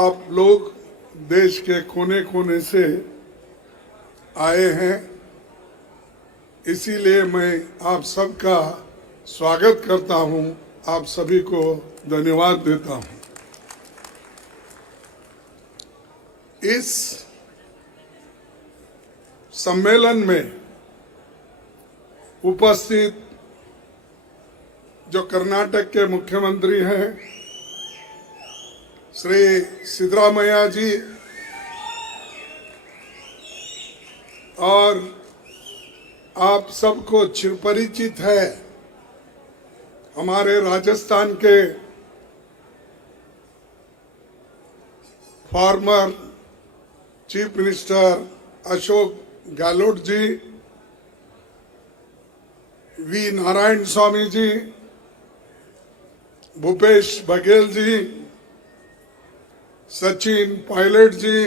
आप लोग देश के कोने कोने से आए हैं, इसीलिए मैं आप सबका स्वागत करता हूं, आप सभी को धन्यवाद देता हूं। इस सम्मेलन में उपस्थित जो कर्नाटक के मुख्यमंत्री हैं श्री सिद्धरामैया जी और आप सबको चिरपरिचित है हमारे राजस्थान के former chief minister Ashok Gehlot ji, V Narayanaswamy ji, Bhupesh Baghel ji, Sachin Pilot ji,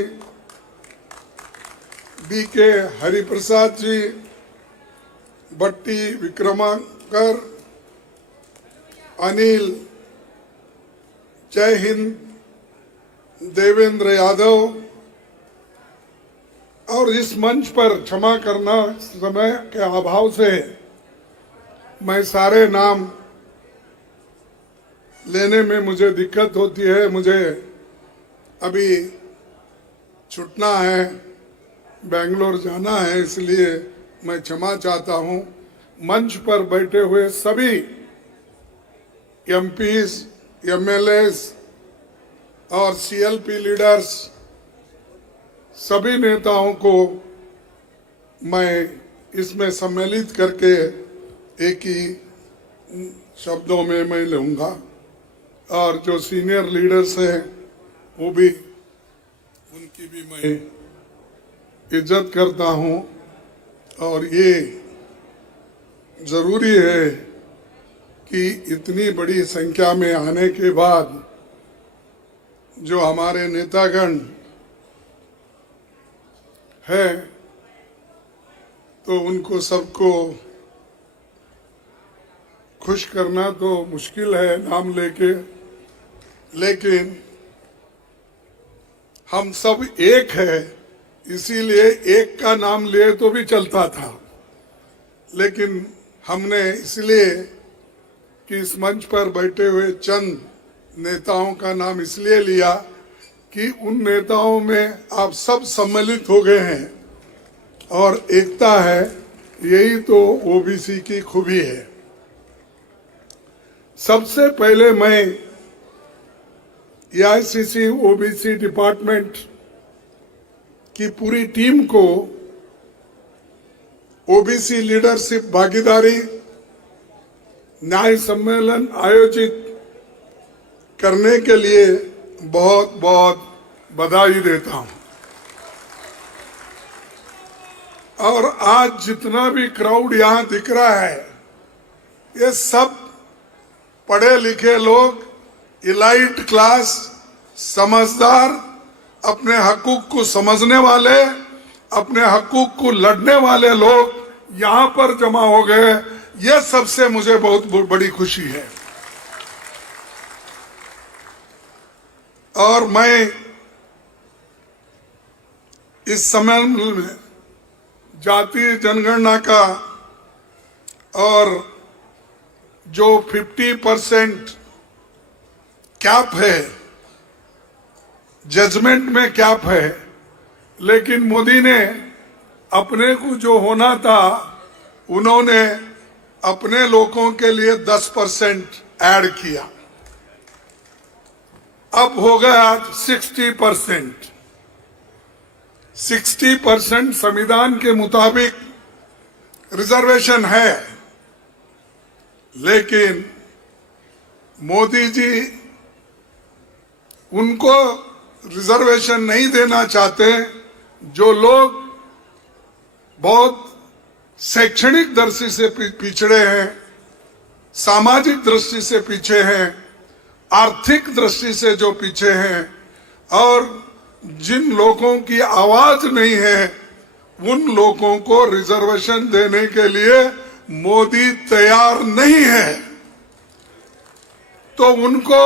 BK Hariprasad ji, Bhatti Vikramarka, Anil, जय हिंद, देवेंद्र यादव और इस मंच पर क्षमा करना समय के अभाव से मैं सारे नाम लेने में मुझे दिक्कत होती है। मुझे अभी छूटना है, बेंगलोर जाना है, इसलिए मैं क्षमा चाहता हूं। मंच पर बैठे हुए सभी एमपीज, एमएलएस और सीएलपी लीडर्स, सभी नेताओं को मैं इसमें सम्मिलित करके एक ही शब्दों में मैं लूंगा। और जो सीनियर लीडर्स हैं वो भी, उनकी भी मैं इज्जत करता हूं। और ये जरूरी है कि इतनी बड़ी संख्या में आने के बाद जो हमारे नेतागण है तो उनको सबको खुश करना तो मुश्किल है नाम लेके, लेकिन हम सब एक है, इसीलिए एक का नाम लिए तो भी चलता था, लेकिन हमने इसलिए कि इस मंच पर बैठे हुए चंद नेताओं का नाम इसलिए लिया कि उन नेताओं में आप सब सम्मिलित हो गए हैं और एकता है, यही तो ओबीसी की खूबी है। सबसे पहले मैं एआईसीसी ओबीसी डिपार्टमेंट की पूरी टीम को ओबीसी लीडरशिप भागीदारी न्याय सम्मेलन आयोजित करने के लिए बहुत बहुत बधाई देता हूं। और आज जितना भी क्राउड यहां दिख रहा है, ये सब पढ़े लिखे लोग, इलाइट क्लास, समझदार, अपने हकूक को समझने वाले, अपने हकूक को लड़ने वाले लोग यहां पर जमा हो गए। यह सबसे मुझे बहुत बड़ी खुशी है। और मैं इस सम्मेलन में जातीय जनगणना का और जो 50% कैप है, जजमेंट में कैप है, लेकिन मोदी ने अपने को जो होना था उन्होंने अपने लोगों के लिए 10% ऐड किया, अब हो गया 60%। 60% संविधान के मुताबिक रिजर्वेशन है, लेकिन मोदी जी उनको रिजर्वेशन नहीं देना चाहते जो लोग बहुत शैक्षणिक दृष्टि से पिछड़े हैं, सामाजिक दृष्टि से पीछे हैं, आर्थिक दृष्टि से जो पीछे हैं और जिन लोगों की आवाज नहीं है, उन लोगों को रिजर्वेशन देने के लिए मोदी तैयार नहीं है। तो उनको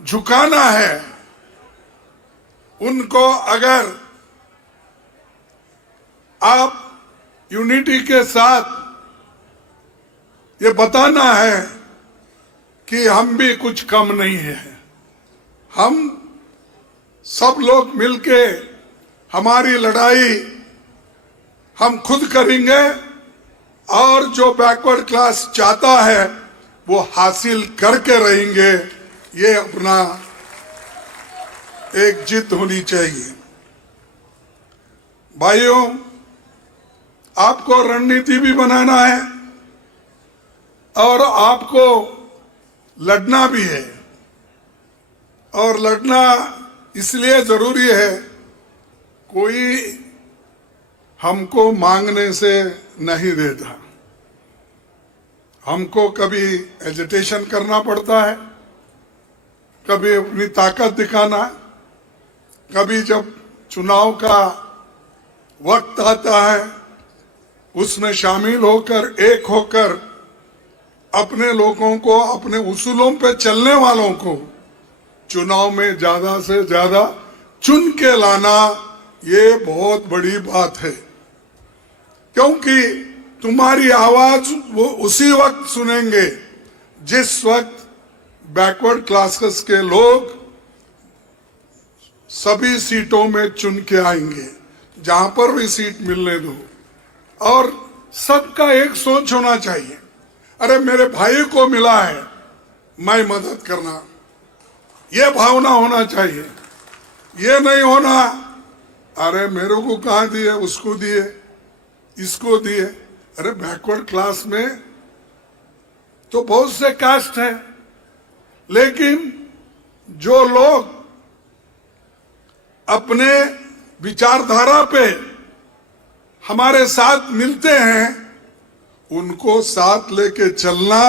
झुकाना है, उनको अगर आप यूनिटी के साथ ये बताना है कि हम भी कुछ कम नहीं है, हम सब लोग मिलके हमारी लड़ाई हम खुद करेंगे और जो बैकवर्ड क्लास चाहता है वो हासिल करके रहेंगे। ये अपना एक जिद होनी चाहिए। भाइयों, आपको रणनीति भी बनाना है और आपको लड़ना भी है, और लड़ना इसलिए जरूरी है, कोई हमको मांगने से नहीं देता, हमको कभी एजिटेशन करना पड़ता है, कभी अपनी ताकत दिखाना, कभी जब चुनाव का वक्त आता है उसमें शामिल होकर, एक होकर अपने लोगों को, अपने उसूलों पे चलने वालों को चुनाव में ज्यादा से ज्यादा चुन के लाना, ये बहुत बड़ी बात है। क्योंकि तुम्हारी आवाज वो उसी वक्त सुनेंगे जिस वक्त बैकवर्ड क्लासेस के लोग सभी सीटों में चुन के आएंगे, जहां पर भी सीट मिलने दो। और सबका एक सोच होना चाहिए, अरे मेरे भाई को मिला है, मैं मदद करना, ये भावना होना चाहिए। ये नहीं होना अरे मेरे को कहाँ दिए, उसको दिए, इसको दिए। अरे बैकवर्ड क्लास में तो बहुत से कास्ट है, लेकिन जो लोग अपने विचारधारा पे हमारे साथ मिलते हैं उनको साथ लेके चलना,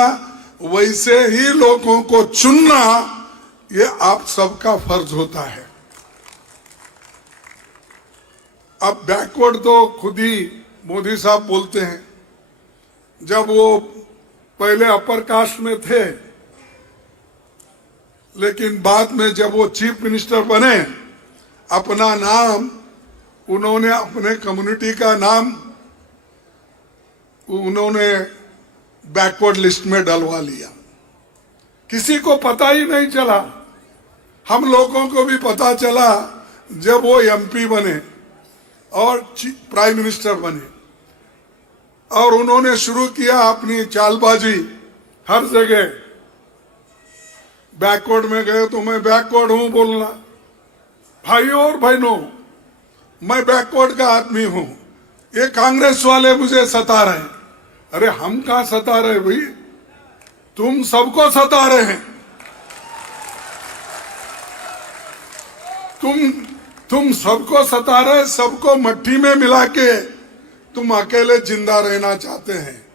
वैसे ही लोगों को चुनना, ये आप सबका फर्ज होता है। अब बैकवर्ड तो खुद ही मोदी साहब बोलते हैं, जब वो पहले अपर कास्ट में थे, लेकिन बाद में जब वो चीफ मिनिस्टर बने, अपना नाम उन्होंने, अपने कम्युनिटी का नाम उन्होंने बैकवर्ड लिस्ट में डलवा लिया। किसी को पता ही नहीं चला, हम लोगों को भी पता चला जब वो एमपी बने और प्राइम मिनिस्टर बने, और उन्होंने शुरू किया अपनी चालबाजी। हर जगह बैकवर्ड में गए तो मैं बैकवर्ड हूं बोलना, भाइयों और बहनों मैं बैकवर्ड का आदमी हूं, ये कांग्रेस वाले मुझे सता रहे हैं। अरे हम कहां सता रहे भाई, तुम सबको सता रहे हैं। तुम सबको सता रहे, सबको मट्टी में मिला के तुम अकेले जिंदा रहना चाहते हैं,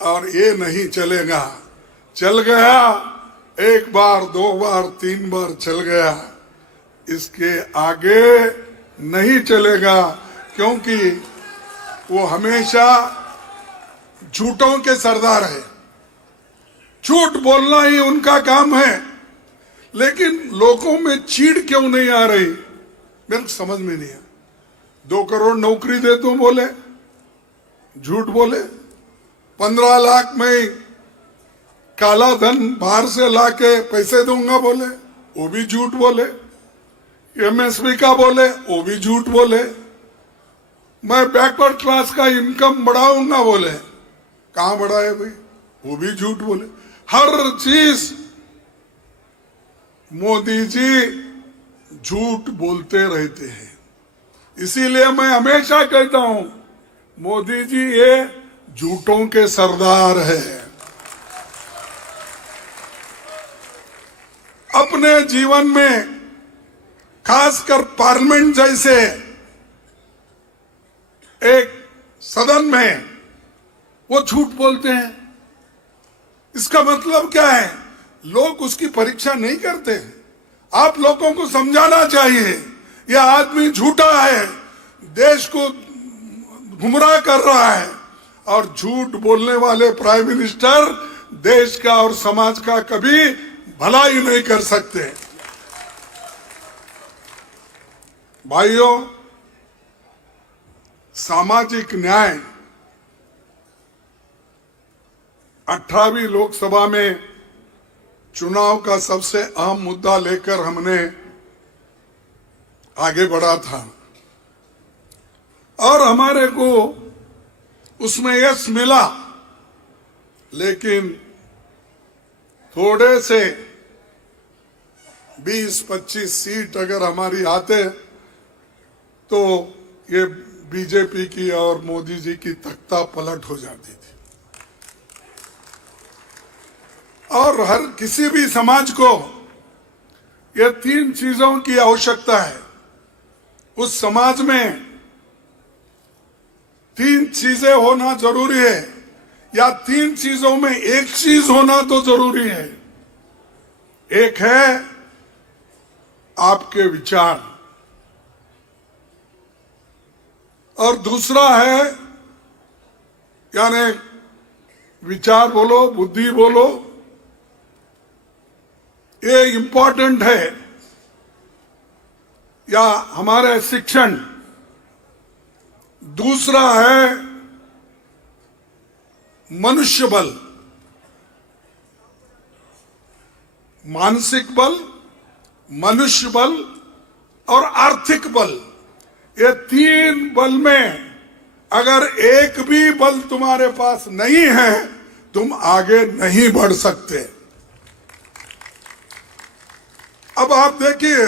और ये नहीं चलेगा। चल गया एक बार, दो बार, तीन बार चल गया, इसके आगे नहीं चलेगा, क्योंकि वो हमेशा झूठों के सरदार है। झूठ बोलना ही उनका काम है, लेकिन लोगों में चीड़ क्यों नहीं आ रही, मेरे को समझ में नहीं है। 2 करोड़ नौकरी दे दूं बोले, झूठ बोले। 15 लाख में काला धन बाहर से लाके पैसे दूंगा बोले, वो भी झूठ बोले। एमएसपी का बोले, वो भी झूठ बोले। मैं बैकवर्ड क्लास का इनकम बढ़ाऊंगा बोले, कहां बढ़ाए भाई, वो भी झूठ बोले। हर चीज मोदी जी झूठ बोलते रहते हैं। इसीलिए मैं हमेशा कहता हूं, मोदी जी ये झूठों के सरदार है। अपने जीवन में खासकर पार्लियामेंट जैसे एक सदन में वो झूठ बोलते हैं। इसका मतलब क्या है, लोग उसकी परीक्षा नहीं करते। आप लोगों को समझाना चाहिए यह आदमी झूठा है, देश को गुमराह कर रहा है, और झूठ बोलने वाले प्राइम मिनिस्टर देश का और समाज का कभी भलाई नहीं कर सकते। भाइयों, सामाजिक न्याय 18वीं लोकसभा में चुनाव का सबसे अहम मुद्दा लेकर हमने आगे बढ़ा था और हमारे को उसमें यश मिला, लेकिन थोड़े से 20-25 सीट अगर हमारी आते तो ये बीजेपी की और मोदी जी की तख्ता पलट हो जाती थी। और हर किसी भी समाज को ये 3 चीजों की आवश्यकता है। उस समाज में 3 चीजें होना जरूरी है, या 3 चीजों में एक चीज होना तो जरूरी है। एक है आपके विचार, और दूसरा है, यानी विचार बोलो, बुद्धि बोलो, ये इंपॉर्टेंट है, या हमारे शिक्षण। दूसरा है मनुष्य बल, मानसिक बल, मनुष्य बल और आर्थिक बल। ये 3 बल में अगर एक भी बल तुम्हारे पास नहीं है, तुम आगे नहीं बढ़ सकते। अब आप देखिए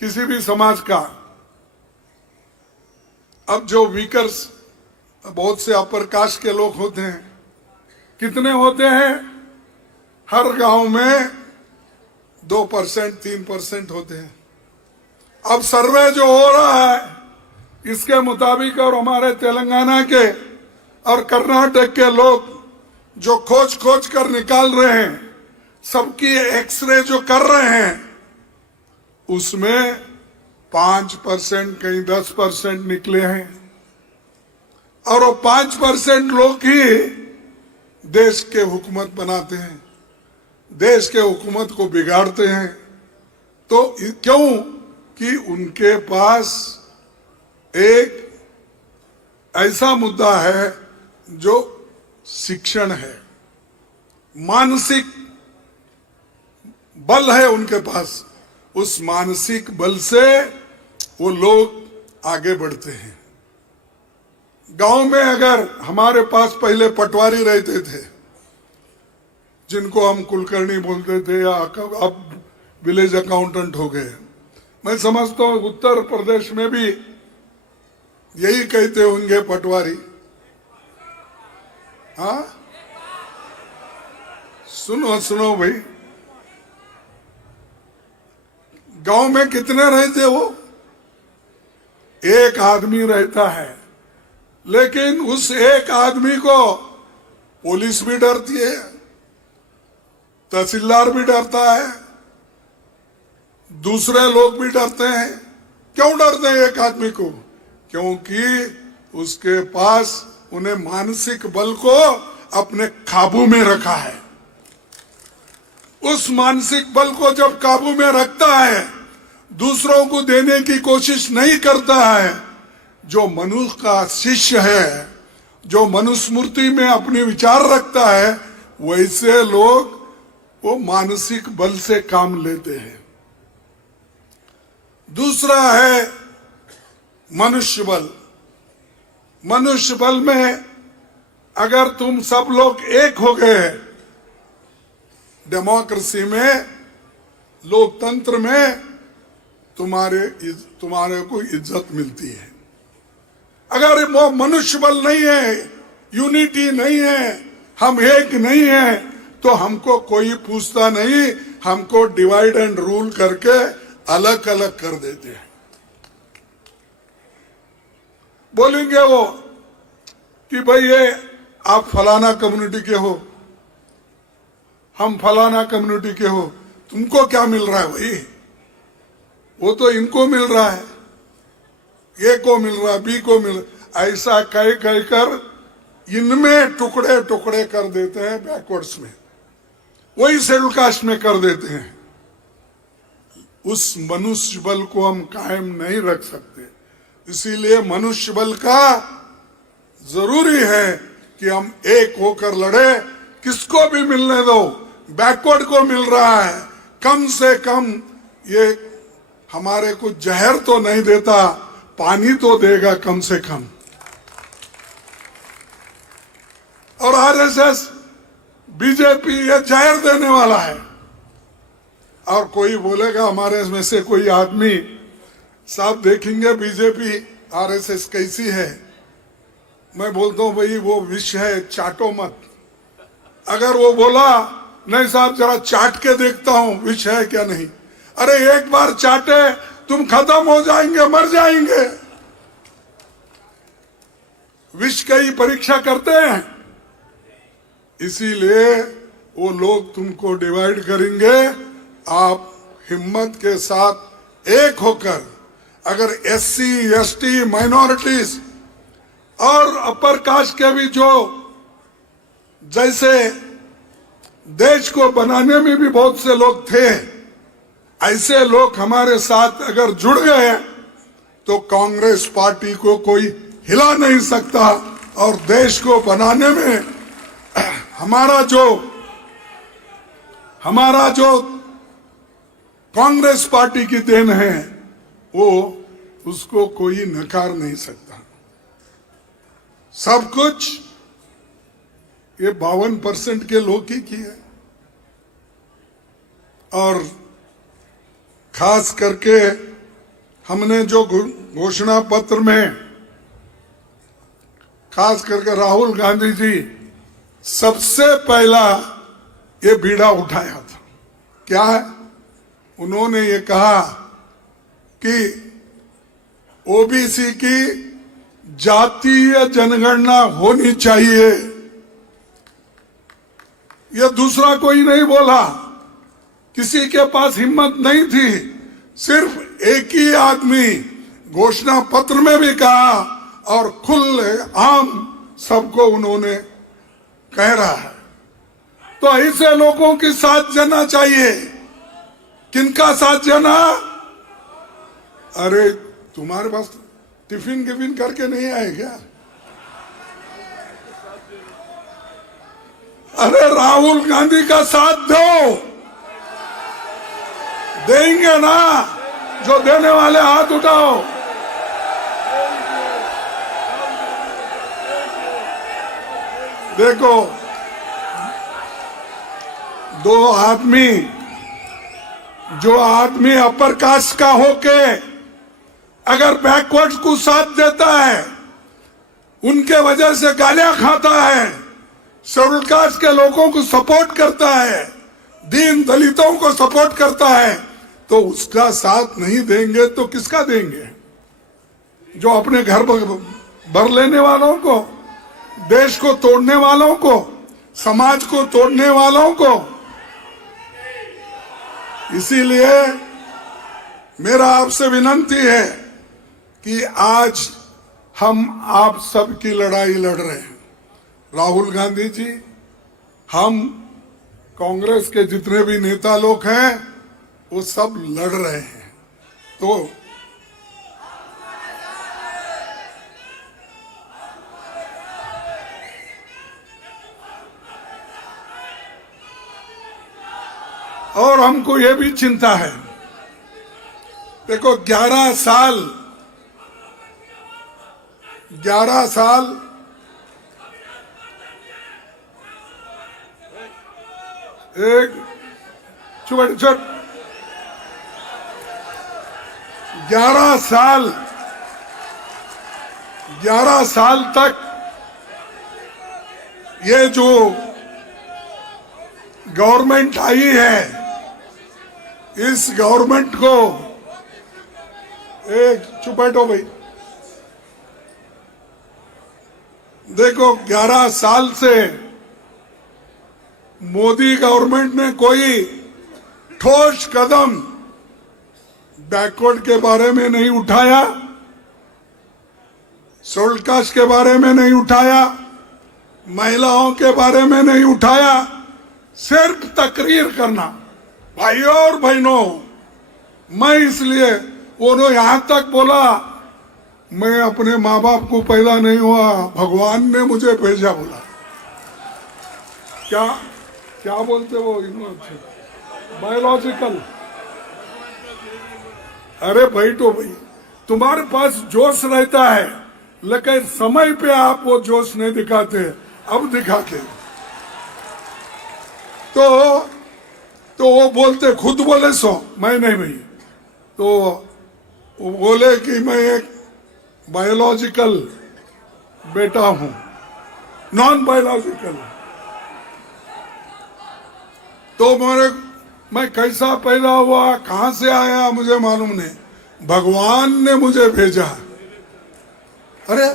किसी भी समाज का, अब जो वीकर्स, बहुत से अपर कास्ट के लोग होते हैं, कितने होते हैं? हर गांव में 2%, 3% होते हैं। अब सर्वे जो हो रहा है, इसके मुताबिक, और हमारे तेलंगाना के और कर्नाटक के लोग जो खोज कर निकाल रहे हैं, सबकी एक्सरे जो कर रहे हैं, उसमें 5%, कहीं 10% निकले हैं। और वो 5% लोग ही देश के हुकूमत बनाते हैं, देश के हुकूमत को बिगाड़ते हैं। तो क्यों? कि उनके पास एक ऐसा मुद्दा है जो शिक्षण है, मानसिक बल है उनके पास। उस मानसिक बल से वो लोग आगे बढ़ते हैं। गांव में अगर हमारे पास पहले पटवारी रहते थे, जिनको हम कुलकर्णी बोलते थे, या अब विलेज अकाउंटेंट हो गए। मैं समझता हूं उत्तर प्रदेश में भी यही कहते होंगे पटवारी। हाँ, सुनो भाई, गांव में कितने रहते हो? एक आदमी रहता है, लेकिन उस एक आदमी को पुलिस भी डरती है, तहसीलदार भी डरता है, दूसरे लोग भी डरते हैं। क्यों डरते हैं एक आदमी को? क्योंकि उसके पास उन्हें मानसिक बल को अपने काबू में रखा है। उस मानसिक बल को जब काबू में रखता है, दूसरों को देने की कोशिश नहीं करता है। जो मनुष्य का शिष्य है, जो मनुस्मृति में अपने विचार रखता है, वैसे लोग वो मानसिक बल से काम लेते हैं। दूसरा है मनुष्य बल। मनुष्य बल में अगर तुम सब लोग एक हो गए, डेमोक्रेसी में, लोकतंत्र में तुम्हारे को इज्जत मिलती है। अगर वो मनुष्य बल नहीं है, यूनिटी नहीं है, हम एक नहीं है, तो हमको कोई पूछता नहीं। हमको डिवाइड एंड रूल करके अलग अलग कर देते हैं। बोलेंगे वो कि भाई ये आप फलाना कम्युनिटी के हो, हम फलाना कम्युनिटी के हो, तुमको क्या मिल रहा है भाई? वो तो इनको मिल रहा है, ए को मिल रहा है, बी को मिल रहा है। ऐसा कह कर इनमें टुकड़े टुकड़े कर देते हैं बैकवर्ड्स में। वही शेड्यूल कास्ट में कर देते हैं। उस मनुष्य बल को हम कायम नहीं रख सकते। इसीलिए मनुष्य बल का जरूरी है कि हम एक होकर लड़े। किसको भी मिलने दो, बैकवर्ड को मिल रहा है, कम से कम ये हमारे को जहर तो नहीं देता, पानी तो देगा कम से कम। और आरएसएस, बीजेपी ये जहर देने वाला है। और कोई बोलेगा हमारे में से कोई आदमी, साहब देखेंगे बीजेपी आरएसएस कैसी है। मैं बोलता हूं भाई वो विष है, चाटो मत। अगर वो बोला नहीं साहब जरा चाट के देखता हूं विष है क्या नहीं, अरे एक बार चाटे तुम खत्म हो जाएंगे, मर जाएंगे। विष की परीक्षा करते हैं, इसीलिए वो लोग तुमको डिवाइड करेंगे। आप हिम्मत के साथ एक होकर, अगर एससी, एसटी, माइनॉरिटीज और अपर कास्ट के भी जो जैसे देश को बनाने में भी बहुत से लोग थे, ऐसे लोग हमारे साथ अगर जुड़ गए तो कांग्रेस पार्टी को कोई हिला नहीं सकता। और देश को बनाने में हमारा जो कांग्रेस पार्टी की देन है वो उसको कोई नकार नहीं सकता। सब कुछ ये 52% के लोग ही की है। और खास करके हमने जो घोषणा पत्र में खास करके राहुल गांधी जी सबसे पहला ये बीड़ा उठाया था। क्या है? उन्होंने ये कहा कि ओबीसी की जातीय जनगणना होनी चाहिए। यह दूसरा कोई नहीं बोला, किसी के पास हिम्मत नहीं थी। सिर्फ एक ही आदमी घोषणा पत्र में भी कहा और खुले आम सबको उन्होंने कह रहा है। तो ऐसे लोगों के साथ जाना चाहिए। किनका साथ जाना? अरे तुम्हारे पास टिफिन गिफिन करके नहीं आए क्या? अरे राहुल गांधी का साथ दो, देंगे ना? जो देने वाले हाथ उठाओ। देखो, जो आदमी अपर कास्ट का होके अगर बैकवर्ड को साथ देता है, उनके वजह से गालियां खाता है, शेड्यूल कास्ट के लोगों को सपोर्ट करता है, दीन दलितों को सपोर्ट करता है, तो उसका साथ नहीं देंगे तो किसका देंगे? जो अपने घर भर लेने वालों को, देश को तोड़ने वालों को, समाज को तोड़ने वालों को। इसीलिए मेरा आपसे विनती है कि आज हम आप सबकी लड़ाई लड़ रहे हैं। राहुल गांधी जी, हम कांग्रेस के जितने भी नेता लोग हैं वो सब लड़ रहे हैं। तो और हमको ये भी चिंता है। देखो 11 साल एक छोड़ 11 साल तक ये जो गवर्नमेंट आई है, इस गवर्नमेंट को एक चुप बैठो भाई। देखो 11 साल से मोदी गवर्नमेंट ने कोई ठोस कदम बैकवर्ड के बारे में नहीं उठाया, शेड्यूल कास्ट के बारे में नहीं उठाया, महिलाओं के बारे में नहीं उठाया, सिर्फ तकरीर करना। भाइयों और बहनों, मैं इसलिए उन्होंने यहां तक बोला, मैं अपने माँ बाप को पैदा नहीं हुआ, भगवान ने मुझे भेजा। बोला क्या क्या बोलते वो बायोलॉजिकल। अरे बैठो भाई, तुम्हारे पास जोश रहता है, लेकिन समय पे आप वो जोश नहीं दिखाते, अब दिखाते। तो वो बोलते, खुद बोले सो, मैं नहीं भाई। तो वो बोले कि मैं एक बायोलॉजिकल बेटा हूं, नॉन बायोलॉजिकल। तो मैं कैसा पैदा हुआ, कहां से आया, मुझे मालूम नहीं, भगवान ने मुझे भेजा। अरे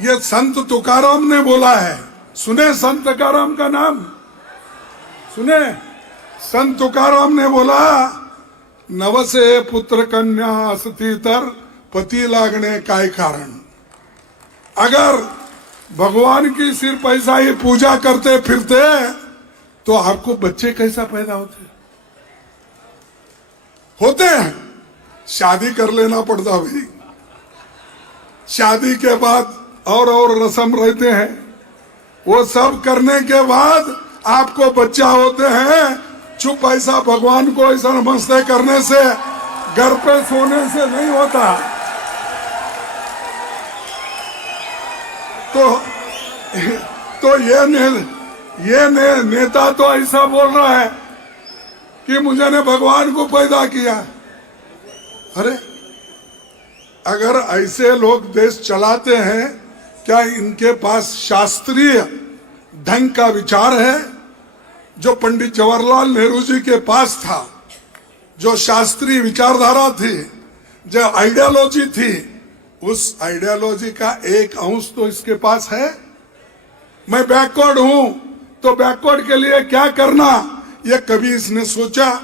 ये संत तुकाराम ने बोला है, सुने संत तुकाराम का नाम सुने? संत तुकाराम ने बोला, नवसे पुत्र कन्या असती तर पति लागने काय कारण। अगर भगवान की सिर्फ ऐसा ही पूजा करते फिरते तो आपको बच्चे कैसा पैदा होते हैं? शादी कर लेना पड़ता भाई। शादी के बाद और रस्म रहते हैं, वो सब करने के बाद आपको बच्चा होते हैं। चुप ऐसा भगवान को ऐसा नमस्ते करने से, घर पे सोने से नहीं होता। तो ये नेता तो ऐसा बोल रहा है कि मुझे ने भगवान को पैदा किया। अरे अगर ऐसे लोग देश चलाते हैं, क्या इनके पास शास्त्रीय ढंग का विचार है? जो पंडित जवाहरलाल नेहरू जी के पास था, जो शास्त्रीय विचारधारा थी, जो आइडियोलॉजी थी, उस आइडियोलॉजी का एक अंश तो इसके पास है। मैं बैकवर्ड हूं तो बैकवर्ड के लिए क्या करना, ये कभी इसने सोचा?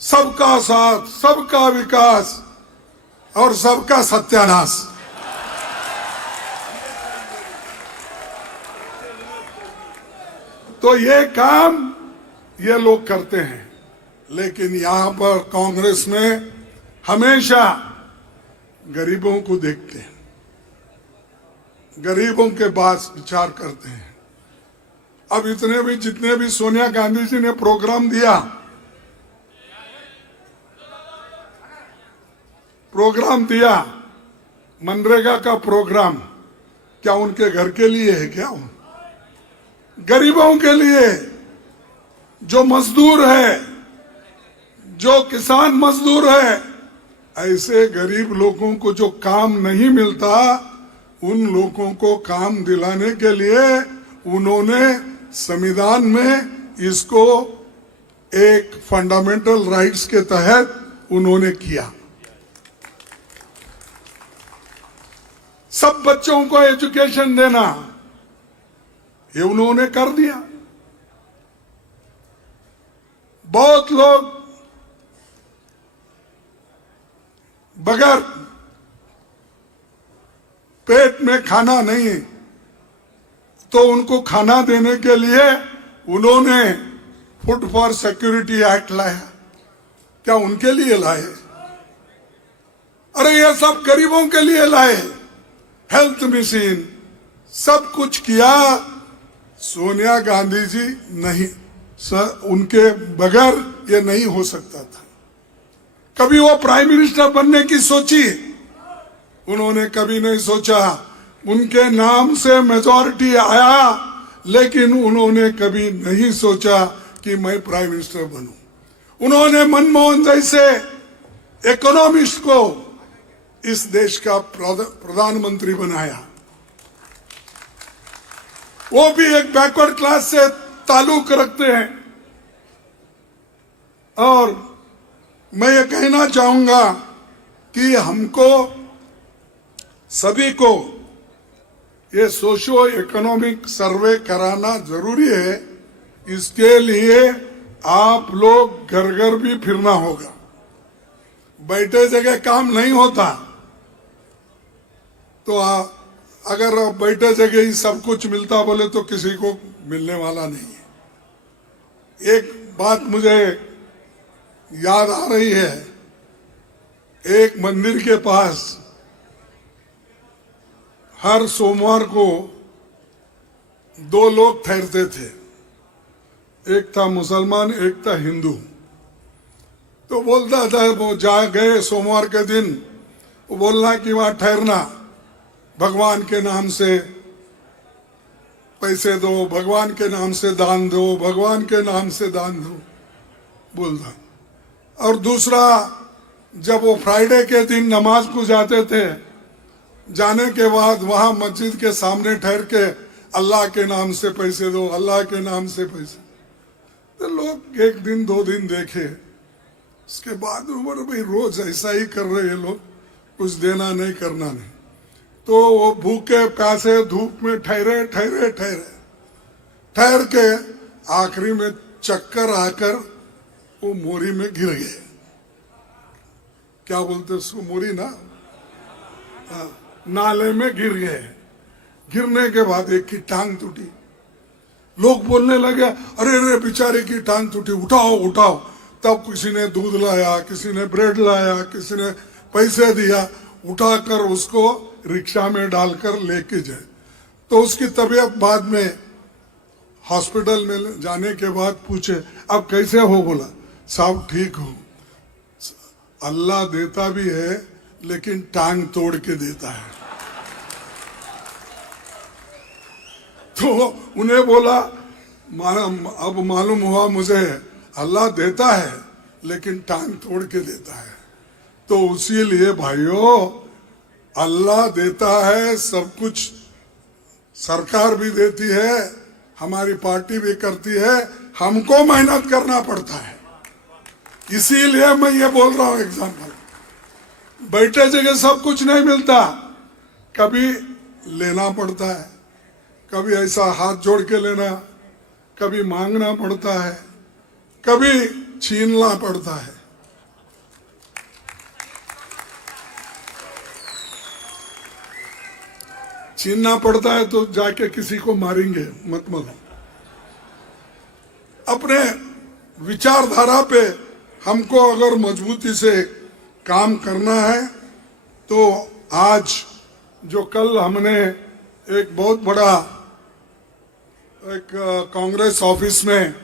सबका साथ, सबका विकास और सबका सत्यानाश। तो ये काम ये लोग करते हैं। लेकिन यहां पर कांग्रेस में हमेशा गरीबों को देखते हैं, गरीबों के पास विचार करते हैं। अब जितने भी सोनिया गांधी जी ने प्रोग्राम दिया, मनरेगा का प्रोग्राम, क्या उनके घर के लिए है? क्या गरीबों के लिए, जो मजदूर है, जो किसान मजदूर है, ऐसे गरीब लोगों को जो काम नहीं मिलता, उन लोगों को काम दिलाने के लिए उन्होंने संविधान में इसको एक फंडामेंटल राइट्स के तहत उन्होंने किया। सब बच्चों को एजुकेशन देना, ये उन्होंने कर दिया। बहुत लोग बगैर पेट में खाना नहीं, तो उनको खाना देने के लिए उन्होंने फूड फॉर सिक्योरिटी एक्ट लाया। क्या उनके लिए लाए? अरे ये सब गरीबों के लिए लाए। हेल्थ मिशन, सब कुछ किया। सोनिया गांधी जी नहीं, उनके बगैर ये नहीं हो सकता था। कभी वो प्राइम मिनिस्टर बनने की सोची? उन्होंने कभी नहीं सोचा। उनके नाम से मेजॉरिटी आया, लेकिन उन्होंने कभी नहीं सोचा कि मैं प्राइम मिनिस्टर बनूं। उन्होंने मनमोहन जैसे इकोनॉमिस्ट को इस देश का प्रधानमंत्री बनाया। वो भी एक बैकवर्ड क्लास से ताल्लुक रखते हैं। और मैं ये कहना चाहूंगा कि हमको सभी को ये सोशियो इकोनॉमिक सर्वे कराना जरूरी है। इसके लिए आप लोग घर घर भी फिरना होगा। बैठे जगह काम नहीं होता। तो अगर बैठे जगह ही सब कुछ मिलता बोले तो किसी को मिलने वाला नहीं है। एक बात मुझे याद आ रही है, एक मंदिर के पास हर सोमवार को 2 लोग ठहरते थे, एक था मुसलमान एक था हिंदू। तो बोलता था, वो जा गए सोमवार के दिन, वो बोलना कि वहां ठहरना, भगवान के नाम से पैसे दो, भगवान के नाम से दान दो, भगवान के नाम से दान दो बोलता। और दूसरा, जब वो फ्राइडे के दिन नमाज को जाते थे, जाने के बाद वहां मस्जिद के सामने ठहर के अल्लाह के नाम से पैसे दो, अल्लाह के नाम से पैसे। तो लोग 1 दिन 2 दिन देखे, उसके बाद बोले भाई रोज ऐसा ही कर रहे हैं लोग, कुछ देना नहीं करना नहीं। तो वो भूखे प्यासे धूप में ठहरे ठहरे ठहरे ठहर के आखिरी में चक्कर आकर वो मोरी में गिर गए। क्या बोलते उसको, मोरी ना, नाले में गिर गए। गिरने के बाद एक की टांग टूटी। लोग बोलने लगे, अरे अरे बेचारे की टांग टूटी, उठाओ उठाओ। तब किसी ने दूध लाया, किसी ने ब्रेड लाया, किसी ने पैसे दिया, उठाकर उसको रिक्शा में डालकर लेके जाए। तो उसकी तबीयत बाद में हॉस्पिटल में जाने के बाद पूछे, अब कैसे हो? बोला, साहब ठीक हो। अल्लाह देता भी है लेकिन टांग तोड़ के देता है। तो उन्हें बोला, अब मालूम हुआ मुझे, अल्लाह देता है लेकिन टांग तोड़ के देता है। तो इसीलिए भाइयों, अल्लाह देता है सब कुछ, सरकार भी देती है, हमारी पार्टी भी करती है, हमको मेहनत करना पड़ता है। इसीलिए मैं ये बोल रहा हूं, एग्जाम्पल, बैठे जगह सब कुछ नहीं मिलता, कभी लेना पड़ता है, कभी ऐसा हाथ जोड़ के लेना, कभी मांगना पड़ता है, कभी छीनना पड़ता है। छीनना पड़ता है तो जाके किसी को मारेंगे मत मारो। अपने विचारधारा पे हमको अगर मजबूती से काम करना है तो आज जो कल हमने एक बहुत बड़ा एक कांग्रेस ऑफिस में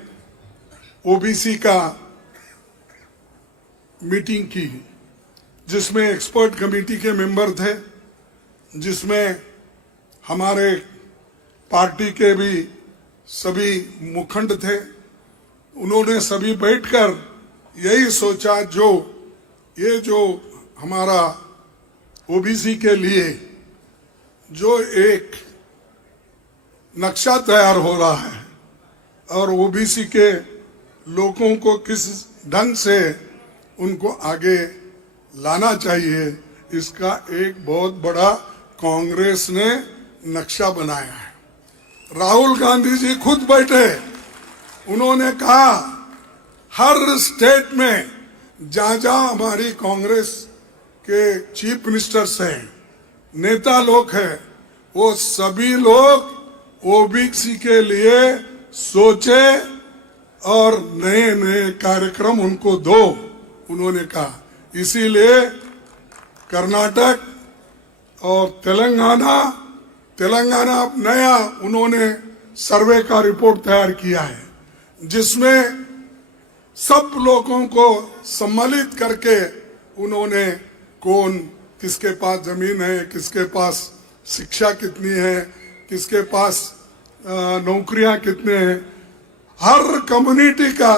ओबीसी का मीटिंग की, जिसमें एक्सपर्ट कमेटी के मेंबर थे, जिसमें हमारे पार्टी के भी सभी मुखंड थे। उन्होंने सभी बैठकर यही सोचा, जो हमारा ओबीसी के लिए जो एक नक्शा तैयार हो रहा है और ओबीसी के लोगों को किस ढंग से उनको आगे लाना चाहिए, इसका एक बहुत बड़ा कांग्रेस ने नक्शा बनाया है। राहुल गांधी जी खुद बैठे, उन्होंने कहा हर स्टेट में जहां जहां हमारी कांग्रेस के चीफ मिनिस्टर्स हैं, नेता लोग हैं, वो सभी लोग ओबीसी के लिए सोचे और नए नए कार्यक्रम उनको दो, उन्होंने कहा। इसीलिए कर्नाटक और तेलंगाना नया उन्होंने सर्वे का रिपोर्ट तैयार किया है, जिसमें सब लोगों को सम्मिलित करके उन्होंने कौन किसके पास जमीन है, किसके पास शिक्षा कितनी है, किसके पास नौकरियां कितने हैं, हर कम्युनिटी का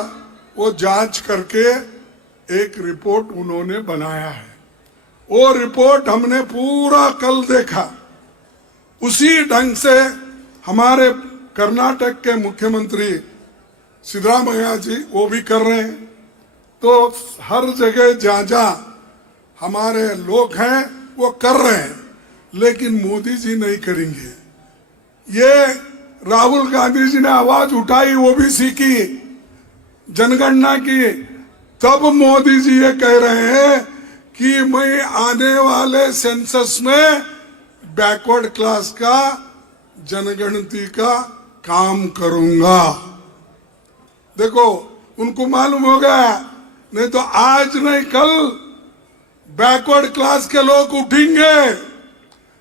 वो जांच करके एक रिपोर्ट उन्होंने बनाया है। वो रिपोर्ट हमने पूरा कल देखा। उसी ढंग से हमारे कर्नाटक के मुख्यमंत्री सिद्धरामैया जी वो भी कर रहे हैं। तो हर जगह जहां जहां हमारे लोग हैं वो कर रहे हैं, लेकिन मोदी जी नहीं करेंगे। ये राहुल गांधी जी ने आवाज उठाई ओबीसी की जनगणना की, तब मोदी जी ये कह रहे हैं कि मैं आने वाले सेंसस में बैकवर्ड क्लास का जनगणति का काम करूंगा। देखो, उनको मालूम हो गया, नहीं तो आज नहीं कल बैकवर्ड क्लास के लोग उठेंगे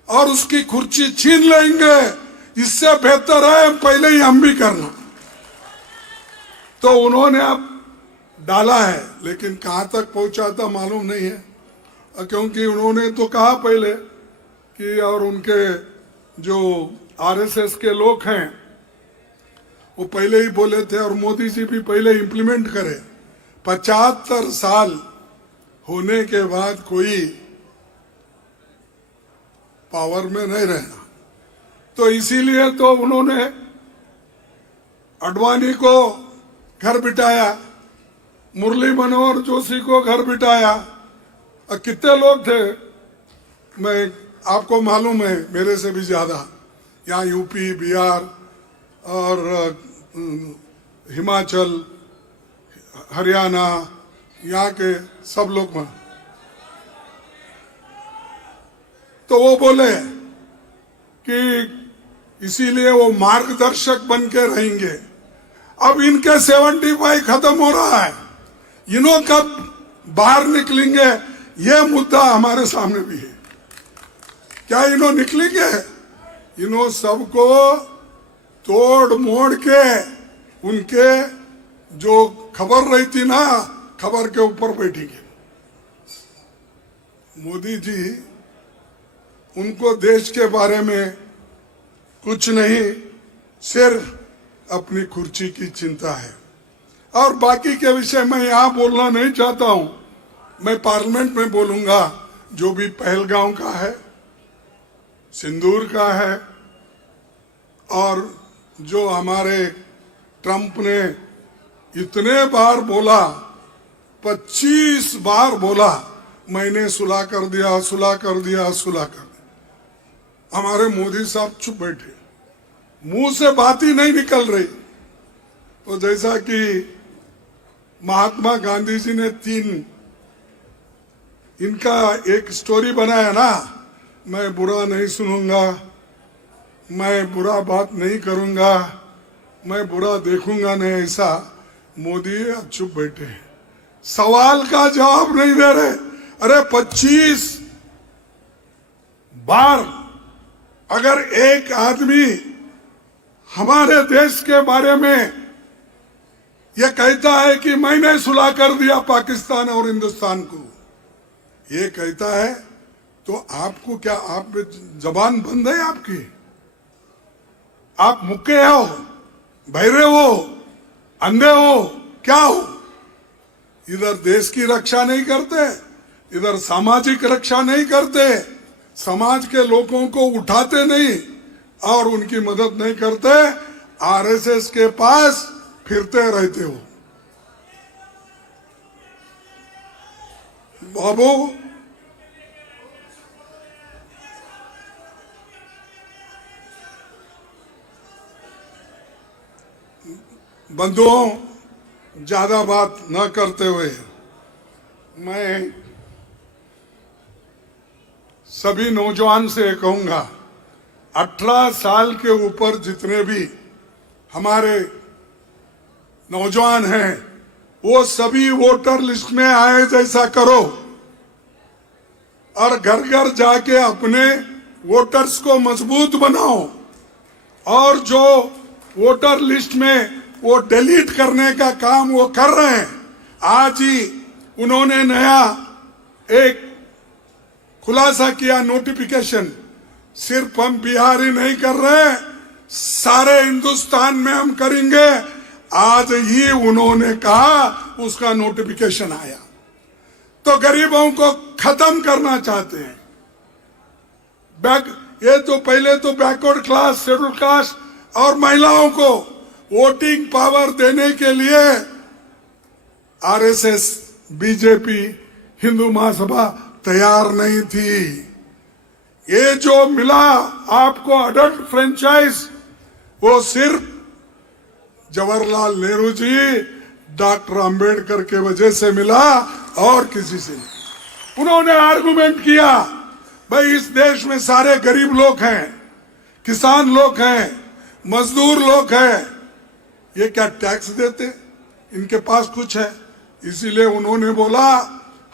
और उसकी कुर्सी छीन लेंगे। इससे बेहतर है पहले ही हम भी करना। तो उन्होंने अब डाला है, लेकिन कहां तक पहुंचा था मालूम नहीं है, क्योंकि उन्होंने तो कहा पहले कि, और उनके जो आरएसएस के लोग हैं वो पहले ही बोले थे, और मोदी जी भी पहले इम्प्लीमेंट करे। 75 साल होने के बाद कोई पावर में नहीं रहना, तो इसीलिए तो उन्होंने अडवाणी को घर बिठाया, मुरली मनोहर जोशी को घर बिठाया। और कितने लोग थे, मैं आपको मालूम है मेरे से भी ज्यादा, यहाँ यूपी, बिहार और हिमाचल, हरियाणा, यहाँ के सब लोग में। तो वो बोले कि इसीलिए वो मार्गदर्शक बन के रहेंगे। अब इनके 75 खत्म हो रहा है, इन्हों कब बाहर निकलेंगे ये मुद्दा हमारे सामने भी है। क्या इन्हों निकलेंगे? इन्हों सबको तोड़ मोड़ के उनके जो खबर रही थी ना, खबर के ऊपर बैठेंगे। मोदी जी, उनको देश के बारे में कुछ नहीं, सिर्फ अपनी कुर्सी की चिंता है। और बाकी के विषय मैं यहाँ बोलना नहीं चाहता हूं, मैं पार्लियामेंट में बोलूंगा। जो भी पहलगांव का है, सिंदूर का है, और जो हमारे ट्रंप ने इतने बार बोला, 25 बार बोला, मैंने सुलह कर दिया, सुलह कर दिया, सुलह कर दिया। हमारे मोदी साहब चुप बैठे, मुंह से बात ही नहीं निकल रही। तो जैसा कि महात्मा गांधी जी ने 3 इनका एक स्टोरी बनाया ना, मैं बुरा नहीं सुनूंगा, मैं बुरा बात नहीं करूंगा, मैं बुरा देखूंगा नहीं, ऐसा मोदी चुप बैठे हैं, सवाल का जवाब नहीं दे रहे। अरे 25 बार अगर एक आदमी हमारे देश के बारे में यह कहता है कि मैंने सुलह कर दिया पाकिस्तान और हिंदुस्तान को, ये कहता है, तो आपको क्या, आप जबान बंद है आपकी? आप मुक्के हो, बहरे हो, अंधे हो, क्या हो? इधर देश की रक्षा नहीं करते, इधर सामाजिक रक्षा नहीं करते, समाज के लोगों को उठाते नहीं और उनकी मदद नहीं करते, आरएसएस के पास फिरते रहते हो। बाबू, बंधुओं, ज्यादा बात न करते हुए मैं सभी नौजवान से कहूंगा, 18 साल के ऊपर जितने भी हमारे नौजवान हैं, वो सभी वोटर लिस्ट में आए जैसा करो और घर घर जाके अपने वोटर्स को मजबूत बनाओ। और जो वोटर लिस्ट में वो डिलीट करने का काम वो कर रहे हैं, आज ही उन्होंने नया एक खुलासा किया, नोटिफिकेशन। सिर्फ हम बिहार ही नहीं कर रहे, सारे हिंदुस्तान में हम करेंगे। आज ही उन्होंने कहा, उसका नोटिफिकेशन आया। तो गरीबों को खत्म करना चाहते हैं। ये तो पहले तो बैकवर्ड क्लास, शेड्यूल कास्ट और महिलाओं को वोटिंग पावर देने के लिए आरएसएस, बीजेपी, हिंदू महासभा तैयार नहीं थी। ये जो मिला आपको अडल्ट फ्रेंचाइज, वो सिर्फ जवाहरलाल नेहरू जी, डॉक्टर अंबेडकर के वजह से मिला और किसी से नहीं। उन्होंने आर्गुमेंट किया, भाई इस देश में सारे गरीब लोग हैं, किसान लोग हैं, मजदूर लोग हैं, ये क्या टैक्स देते? इनके पास कुछ है? इसीलिए उन्होंने बोला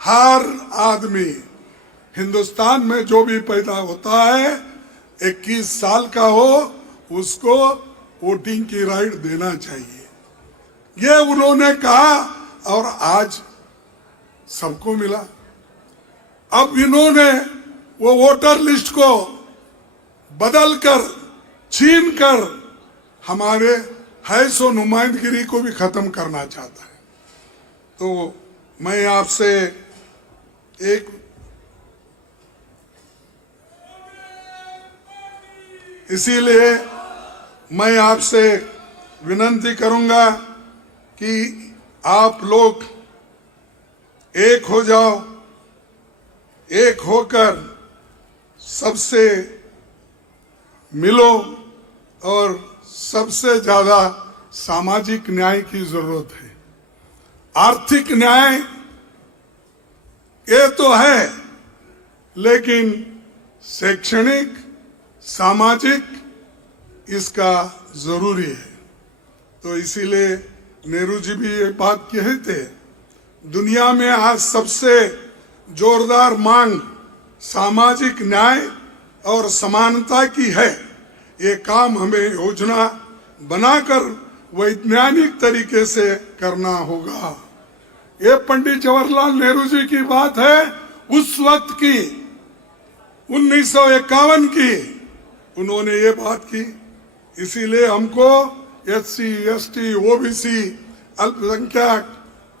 हर आदमी हिंदुस्तान में जो भी पैदा होता है 21 साल का हो उसको वोटिंग की राइट देना चाहिए, ये उन्होंने कहा और आज सबको मिला। अब इन्होंने वो वोटर लिस्ट को बदलकर छीनकर हमारे है सो नुमाइंदगिरी को भी खत्म करना चाहता है। तो मैं आपसे एक इसीलिए मैं आपसे विनती करूंगा कि आप लोग एक हो जाओ, एक होकर सबसे मिलो और सबसे ज्यादा सामाजिक न्याय की जरूरत है। आर्थिक न्याय ये तो है, लेकिन शैक्षणिक सामाजिक इसका जरूरी है। तो इसीलिए नेहरू जी भी ये बात कहे थे, दुनिया में आज सबसे जोरदार मांग सामाजिक न्याय और समानता की है। ये काम हमें योजना बनाकर वैज्ञानिक तरीके से करना होगा। ये पंडित जवाहरलाल नेहरू जी की बात है, उस वक्त की 1951 की उन्होंने ये बात की। इसीलिए हमको SC, ST, OBC, अल्पसंख्यक,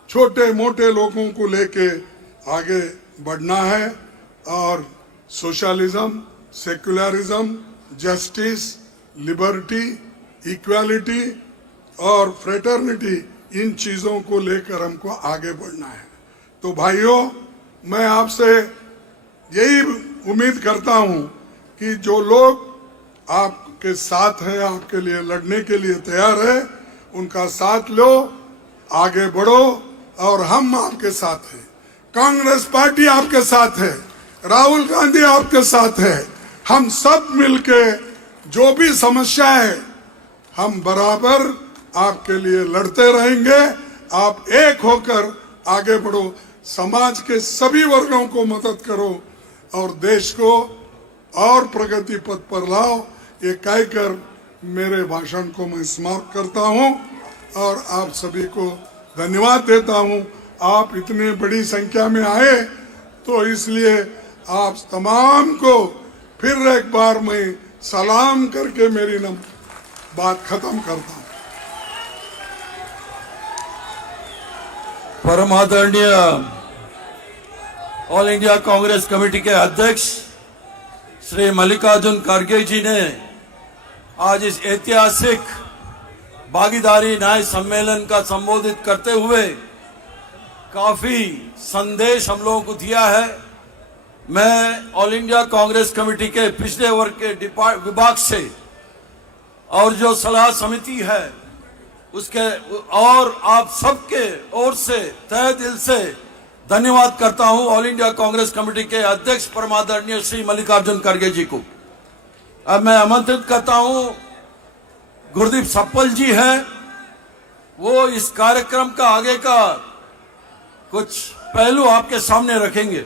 छोटे मोटे लोगों को लेके आगे बढ़ना है और socialism, secularism, justice, liberty, equality और फ्रेटर्निटी, इन चीजों को लेकर हमको आगे बढ़ना है। तो भाइयों, मैं आपसे यही उम्मीद करता हूं कि जो लोग आपके साथ हैं, आपके लिए लड़ने के लिए तैयार है, उनका साथ लो, आगे बढ़ो और हम आपके साथ हैं। कांग्रेस पार्टी आपके साथ है, राहुल गांधी आपके साथ है। हम सब मिलके जो भी समस्या है हम बराबर आपके लिए लड़ते रहेंगे। आप एक होकर आगे बढ़ो, समाज के सभी वर्गों को मदद करो और देश को और प्रगति पथ पर लाओ। ये कहकर मेरे भाषण को मैं समाप्त करता हूं और आप सभी को धन्यवाद देता हूं। आप इतने बड़ी संख्या में आए तो इसलिए आप तमाम को फिर एक बार मैं सलाम करके मेरी बात खत्म करता हूं। परम आदरणीय ऑल इंडिया कांग्रेस कमेटी के अध्यक्ष श्री मल्लिकार्जुन खड़गे जी ने आज इस ऐतिहासिक भागीदारी न्याय सम्मेलन का संबोधित करते हुए काफी संदेश हम लोगों को दिया है। मैं ऑल इंडिया कांग्रेस कमेटी के पिछले वर्ग के विभाग से और जो सलाह समिति है उसके और आप सबके ओर से तहे दिल से धन्यवाद करता हूं ऑल इंडिया कांग्रेस कमेटी के अध्यक्ष परमादरणीय श्री मल्लिकार्जुन खड़गे जी को। अब मैं आमंत्रित करता हूं गुरदीप सप्पल जी हैं, वो इस कार्यक्रम का आगे का कुछ पहलू आपके सामने रखेंगे।